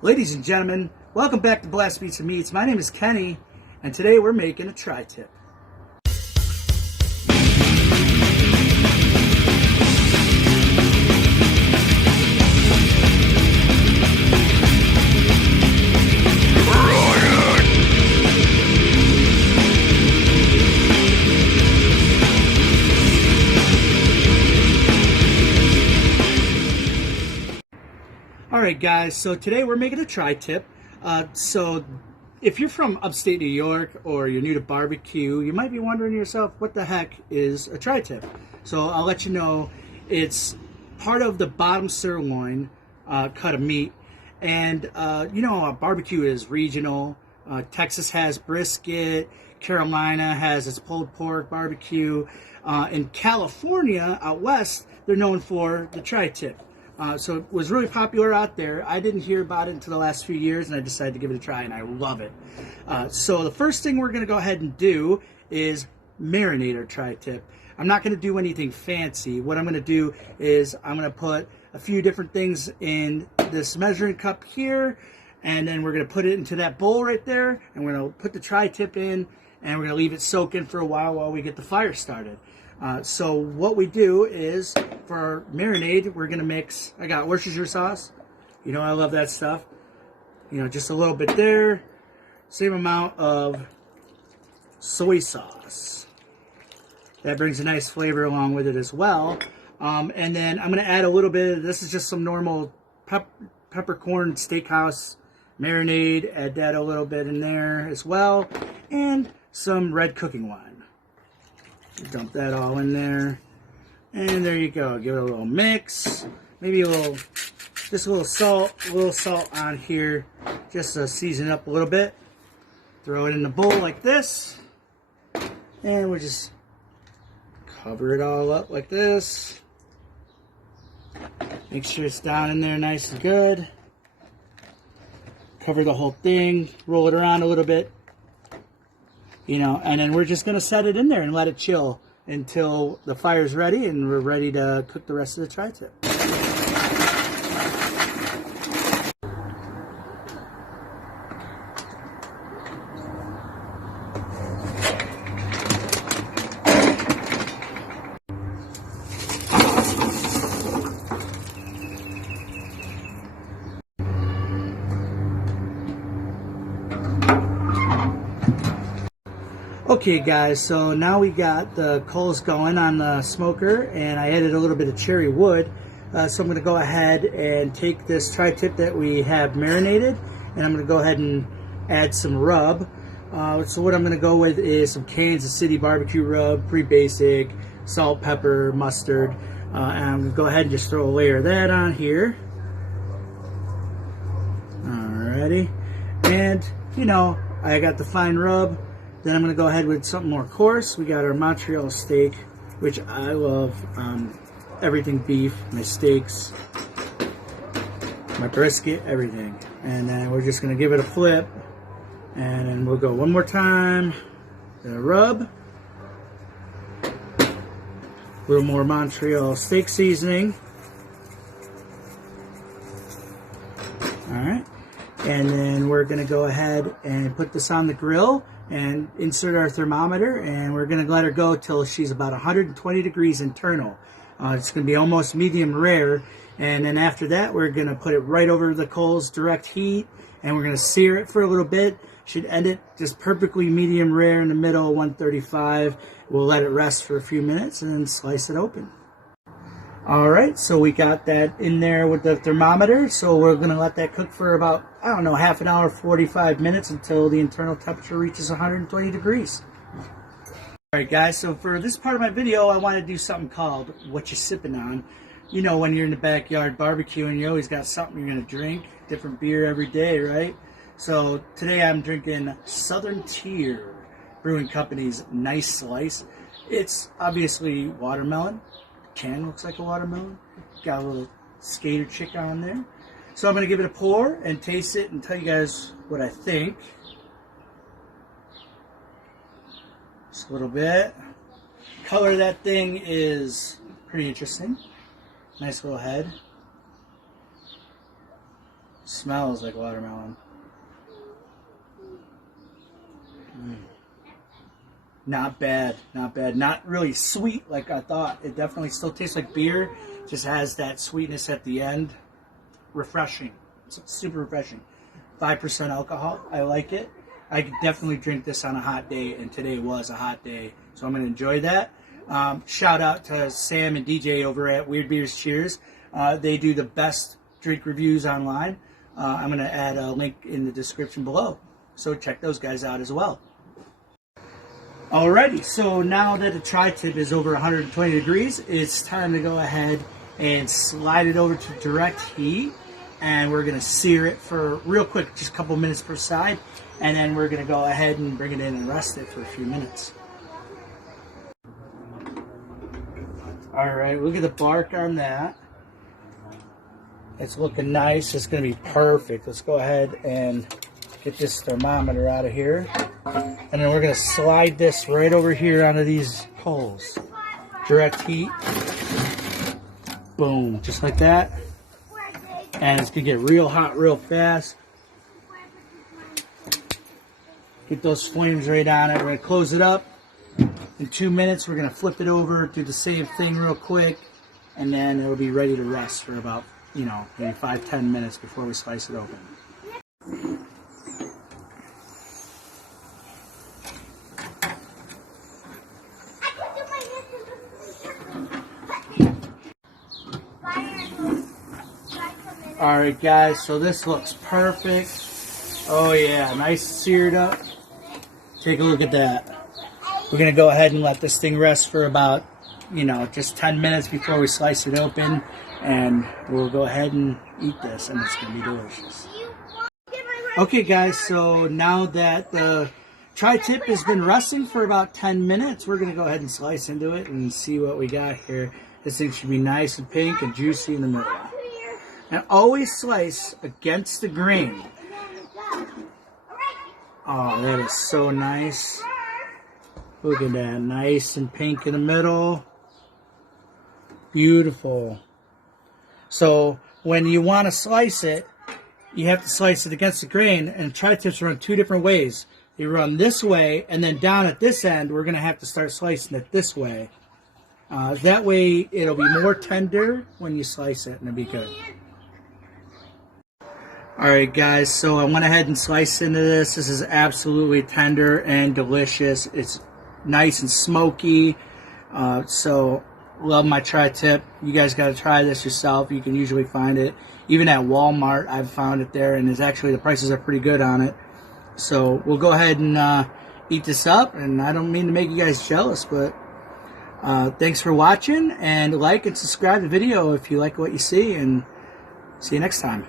Ladies and gentlemen, welcome back to Blast Beats and Meats. My name is Kenny, and today we're making a tri-tip. Alright guys, so today we're making a tri-tip. So if you're from upstate New York or you're new to barbecue, you might be wondering to yourself, what the heck is a tri-tip? So I'll let you know, it's part of the bottom sirloin cut of meat. And barbecue is regional. Texas has brisket, Carolina has its pulled pork barbecue. In California, out west, they're known for the tri-tip. So it was really popular out there. I didn't hear about it until the last few years, and I decided to give it a try, and I love it. So the first thing we're going to go ahead and do is marinate our tri-tip. I'm not going to do anything fancy. What I'm going to do is I'm going to put a few different things in this measuring cup here, and then we're going to put it into that bowl right there, and we're going to put the tri-tip in, and we're going to leave it soaking for a while we get the fire started. So what we do is, for our marinade, we're going to mix, I got Worcestershire sauce. You know I love that stuff. You know, just a little bit there. Same amount of soy sauce. That brings a nice flavor along with it as well. And then I'm going to add a little bit, this is just some normal peppercorn steakhouse marinade. Add that a little bit in there as well. And some red cooking wine. Dump that all in there, and there you go. Give it a little mix, maybe just a little salt on here, just to season it up a little bit. Throw it in the bowl like this, and we'll just cover it all up like this. Make sure it's down in there nice and good. Cover the whole thing, roll it around a little bit. You know, and then we're just going to set it in there and let it chill until the fire's ready and we're ready to cook the rest of the tri-tip. Okay guys, so now we got the coals going on the smoker, and I added a little bit of cherry wood. So I'm going to go ahead and take this tri-tip that we have marinated, and I'm going to go ahead and add some rub. So what I'm going to go with is some Kansas City barbecue rub, pretty basic, salt, pepper, mustard. And I'm going to go ahead and just throw a layer of that on here. Alrighty. And, you know, I got the fine rub. Then I'm going to go ahead with something more coarse. We got our Montreal steak, which I love. Everything beef, my steaks, my brisket, everything. And then we're just going to give it a flip. And then we'll go one more time. The rub. A little more Montreal steak seasoning. Alright. And then we're going to go ahead and put this on the grill and insert our thermometer, and we're going to let her go till she's about 120 degrees internal. It's going to be almost medium rare, and then after that we're going to put it right over the coals, direct heat, and we're going to sear it for a little bit. Should end it just perfectly medium rare in the middle, 135. We'll let it rest for a few minutes and then slice it open. Alright, so we got that in there with the thermometer, so we're going to let that cook for about, I don't know, half an hour, 45 minutes until the internal temperature reaches 120 degrees. Alright guys, so for this part of my video, I want to do something called What You Sipping On. You know, when you're in the backyard barbecuing, you always got something you're going to drink, different beer every day, right? So today I'm drinking Southern Tier Brewing Company's Nice Slice. It's obviously watermelon. Can looks like a watermelon. Got a little skater chick on there. So I'm going to give it a pour and taste it and tell you guys what I think. Just a little bit. Color of that thing is pretty interesting. Nice little head. Smells like watermelon. Not bad, not bad. Not really sweet like I thought. It definitely still tastes like beer. Just has that sweetness at the end. Refreshing. It's super refreshing. 5% alcohol. I like it. I could definitely drink this on a hot day, and today was a hot day, so I'm going to enjoy that. Shout out to Sam and DJ over at Weird Beers Cheers. They do the best drink reviews online. I'm going to add a link in the description below, so check those guys out as well. Alrighty, so now that the tri-tip is over 120 degrees, it's time to go ahead and slide it over to direct heat. And we're going to sear it for real quick, just a couple minutes per side. And then we're going to go ahead and bring it in and rest it for a few minutes. Alright, look at the bark on that. It's looking nice. It's going to be perfect. Let's go ahead and get this thermometer out of here. And then we're going to slide this right over here onto these holes. Direct heat. Boom. Just like that. And it's going to get real hot real fast. Get those flames right on it. We're going to close it up. In 2 minutes, we're going to flip it over, do the same thing real quick. And then it'll be ready to rest for about, maybe 5-10 minutes before we slice it open. Alright guys, so this looks perfect. Oh yeah, nice seared up. Take a look at that. We're going to go ahead and let this thing rest for about, just 10 minutes before we slice it open. And we'll go ahead and eat this, and it's going to be delicious. Okay guys, so now that the tri-tip has been resting for about 10 minutes, we're going to go ahead and slice into it and see what we got here. This thing should be nice and pink and juicy in the middle. And always slice against the grain. Oh, that is so nice. Look at that. Nice and pink in the middle. Beautiful. So when you want to slice it, you have to slice it against the grain. And tri-tips run two different ways. They run this way, and then down at this end, we're going to have to start slicing it this way. That way, it'll be more tender when you slice it, and it'll be good. Alright guys, so I went ahead and sliced into this. This is absolutely tender and delicious. It's nice and smoky. So, love my tri-tip. You guys got to try this yourself. You can usually find it. Even at Walmart, I've found it there. And the prices are pretty good on it. So, we'll go ahead and eat this up. And I don't mean to make you guys jealous, but thanks for watching. And like and subscribe to the video if you like what you see. And see you next time.